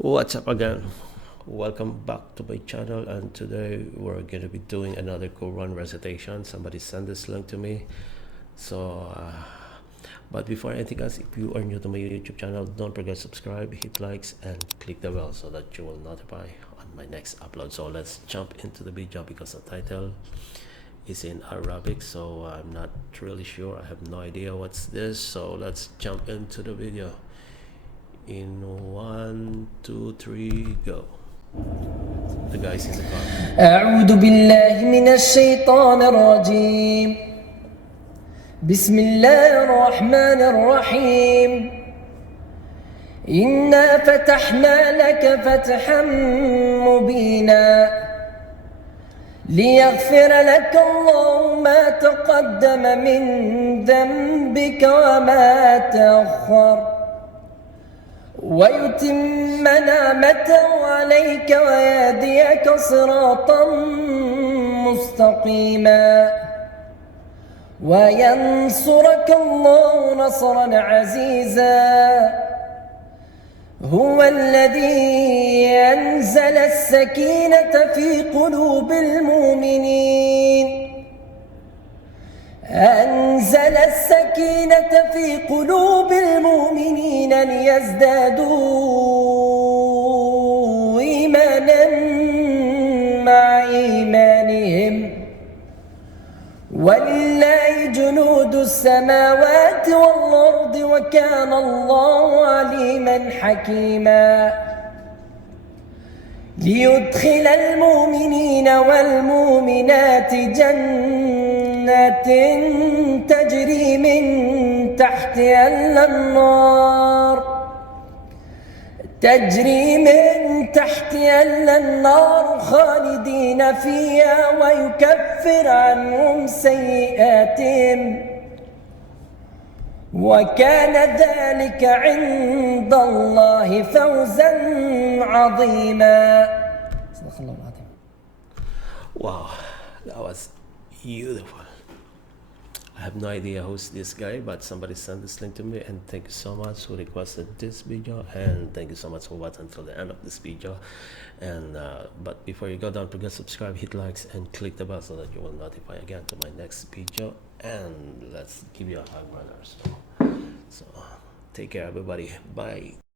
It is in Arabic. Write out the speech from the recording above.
What's up again? Welcome back to my channel, and today we're going to be doing another Quran recitation. Somebody sent this link to me. But before anything else, if you are new to my YouTube channel, don't forget to subscribe, hit likes, and click the bell so that you will notify on my next upload. So let's jump into the video because the title is in Arabic, so I'm not really sure. I have no idea what's this. So let's jump into the video. In 1, 2, 3, go. The guys in the car. أعوذ بالله من الشيطان الرجيم. بسم الله الرحمن الرحيم. إنا فتحنا لك فتحا مبينا ليغفر لك الله ما تقدم من ذنبك وما تأخر ويتم نعمته عليك ويهديك صراطا مستقيما وينصرك الله نصرا عزيزا. هو الذي أنزل السكينة في قلوب المؤمنين أنزل السكينة في قلوب المؤمنين ليزدادوا إيمانا مع إيمانهم ولله جنود السماوات والأرض وكان الله عليما حكيما. ليدخل المؤمنين والمؤمنات جنات تجري من تحتها الأنهار خالدين فيها ويكفر عنهم سيئاتهم وكان ذلك عند الله فوزا عظيما. صدق الله العظيم. Wow, that was beautiful. I have no idea who's this guy, but somebody sent this link to me, and thank you so much who requested this video, and thank you so much for watching until the end of this video. And but before you go, don't forget to subscribe, hit likes, and click the bell so that you will notify again to my next video. And let's give you a hug, brothers. So take care, everybody. Bye.